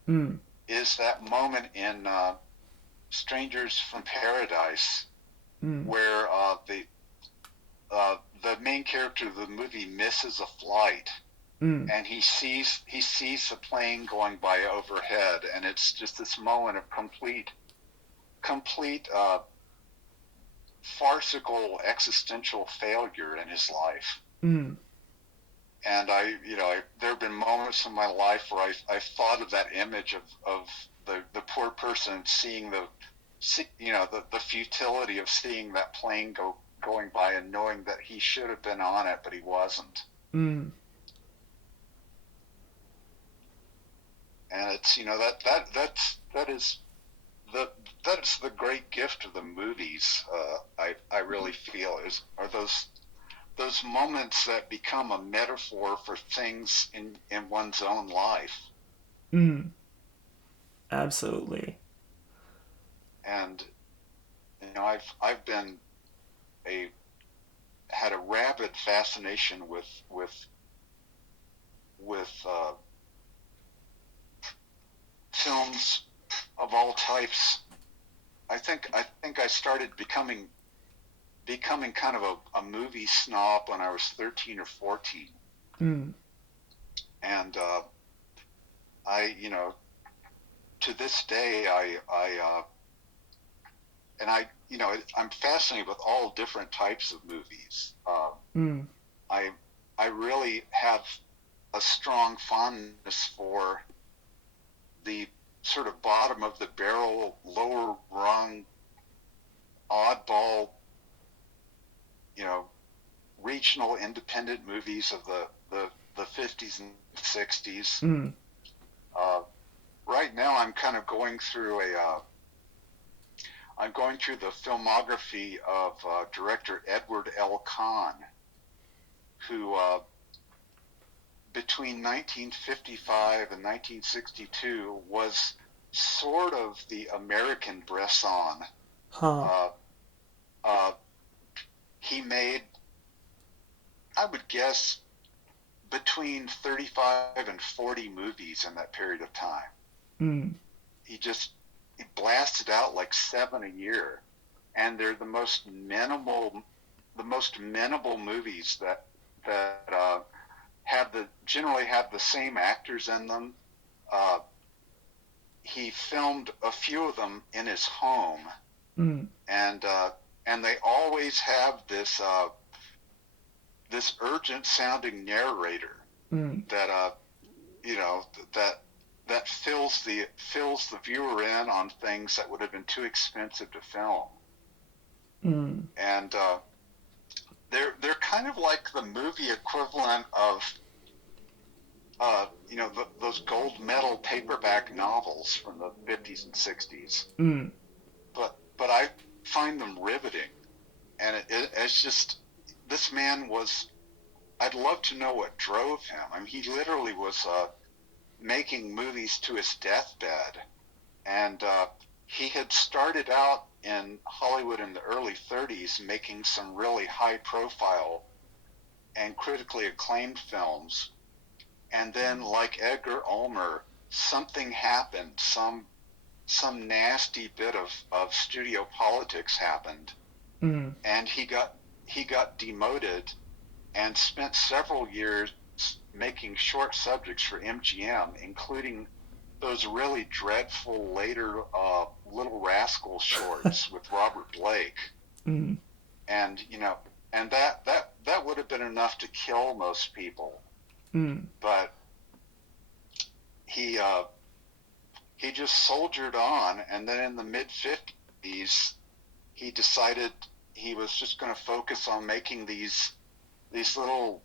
mm, is that moment in Strangers from Paradise mm, where the main character of the movie misses a flight, mm, and he sees the plane going by overhead, and it's just this moment of complete farcical existential failure in his life. mm, And there have been moments in my life where I've thought of that image of the poor person seeing the futility of seeing that plane going by, and knowing that he should have been on it, but he wasn't. mm. And it's the that's the great gift of the movies. I really feel are those moments that become a metaphor for things in one's own life. Mm. Absolutely. and I've been a had a rabid fascination with films of all types. I think I started becoming kind of a movie snob when I was 13 or 14, Mm. and I to this day I'm fascinated with all different types of movies. Mm. I I really have a strong fondness for the sort of bottom of the barrel, lower rung, oddball, you know, regional independent movies of the 50s and 60s. Mm. Uh, right now, I'm going through the filmography of director Edward L. Kahn, who between 1955 and 1962 was sort of the American Bresson. Huh. Uh, uh, he made, I would guess, between 35 and 40 movies in that period of time. Mm. He just he blasted out like seven a year, and they're the most minimal movies that generally have the same actors in them. Uh, he filmed a few of them in his home, Mm. and they always have this urgent sounding narrator Mm. that you know that that fills the viewer in on things that would have been too expensive to film, Mm. and they're kind of like the movie equivalent of those gold medal paperback novels from the 50s and 60s, Mm. but I find them riveting, and it's just this man was. I'd love to know what drove him. I mean, he literally was making movies to his deathbed, and he had started out in Hollywood in the early 30s making some really high profile and critically acclaimed films, and then like Edgar Ulmer, something happened, some nasty bit of studio politics happened, Mm. and he got demoted and spent several years making short subjects for MGM, including those really dreadful later Little Rascal shorts with Robert Blake, Mm. and that would have been enough to kill most people, Mm. but he uh, he just soldiered on, and then in the mid 50s he decided he was just going to focus on making these little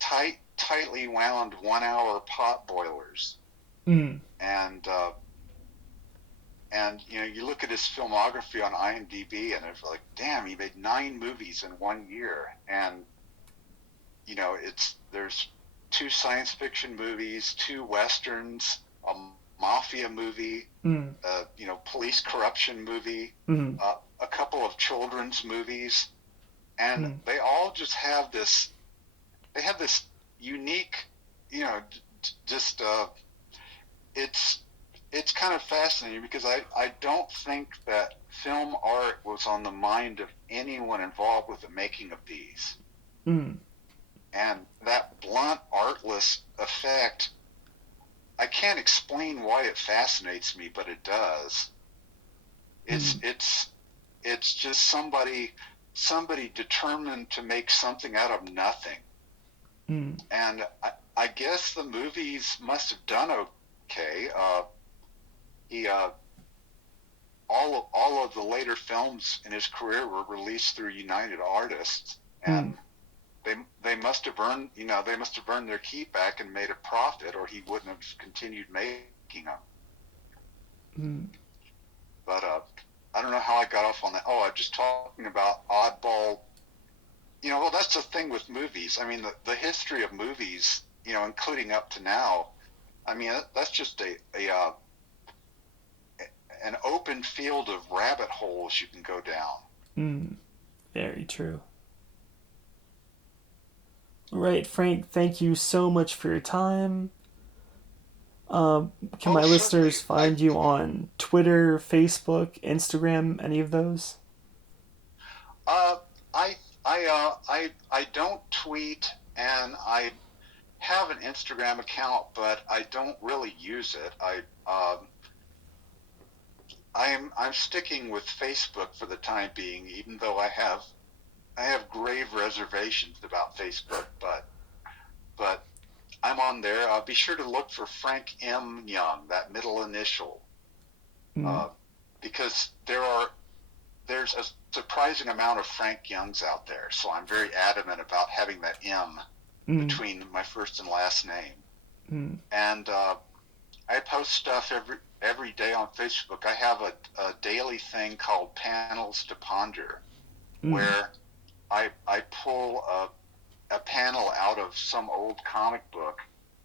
tightly wound 1 hour pot boilers, Mm. and you look at his filmography on IMDb, and it's like, damn, he made 9 movies in 1 year, and there's 2 science fiction movies, 2 westerns, a mafia movie, Mm. police corruption movie, Mm. a couple of children's movies, and Mm. they all just have this. They have this unique, just it's it's kind of fascinating because I don't think that film art was on the mind of anyone involved with the making of these. Mm. And that blunt, artless effect, I can't explain why it fascinates me, but it does. It's Mm. it's it's just somebody determined to make something out of nothing. Mm. And I guess the movies must have done okay. He all of the later films in his career were released through United Artists, Mm. and they must have earned their keep back and made a profit, or he wouldn't have continued making them. Mm. But I don't know how I got off on that. Oh, I'm just talking about oddball. Well, that's the thing with movies. I mean, the history of movies, including up to now. I mean, that's just an open field of rabbit holes you can go down. Mm, very true. Right, Frank, thank you so much for your time. Can Oh, my certainly. listeners find you on Twitter, Facebook, Instagram, any of those? Uh, I don't tweet, and I have an Instagram account, but I don't really use it. I'm sticking with Facebook for the time being, even though I have grave reservations about Facebook, but I'm on there. Be sure to look for Frank M. Young, that middle initial, Mm, uh, because there's a surprising amount of Frank Youngs out there. So I'm very adamant about having that M mm, between my first and last name. mm, And I post stuff every day on Facebook. I have a daily thing called Panels to Ponder, mm, where I pull a panel out of some old comic book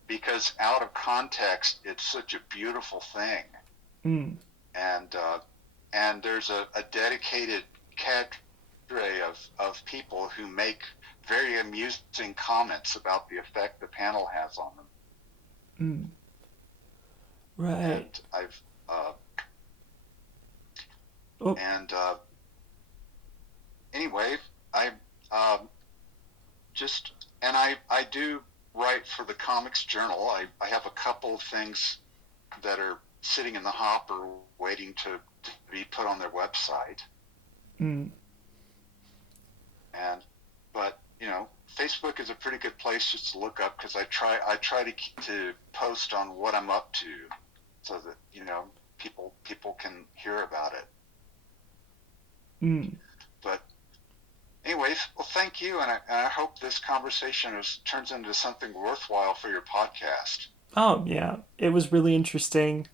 because out of context it's such a beautiful thing, mm, and and there's a dedicated cadre of people who make very amusing comments about the effect the panel has on them. mm. Right. And I've uh, Oh, and anyway, I um, just and I do write for the Comics Journal. I have a couple of things that are sitting in the hopper waiting to be put on their website. mm, And but Facebook is a pretty good place just to look up because I try to post on what I'm up to so that people can hear about it. mm. But anyways, well, thank you, and I hope this conversation turns into something worthwhile for your podcast. Oh, yeah. It was really interesting.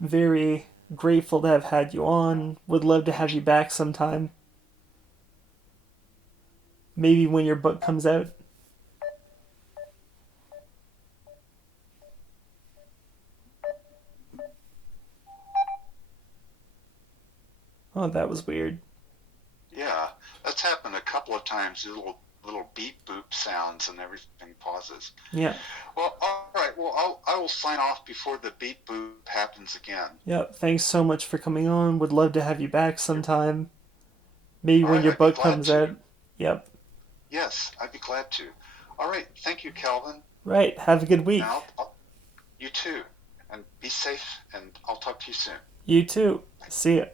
Very grateful to have had you on. Would love to have you back sometime. Maybe when your book comes out. Oh, that was weird. Yeah, that's happened a couple of times. Little beep boop sounds and everything pauses. Yeah. Well, all right. Well, I will sign off before the beep boop happens again. Yeah. Thanks so much for coming on. Would love to have you back You're, sometime. Maybe all when right, your I'd be book glad comes out. to. Yep. Yes, I'd be glad to. All right. Thank you, Calvin. Right. Have a good And week. you too. And be safe. And I'll talk to you soon. You too. See ya.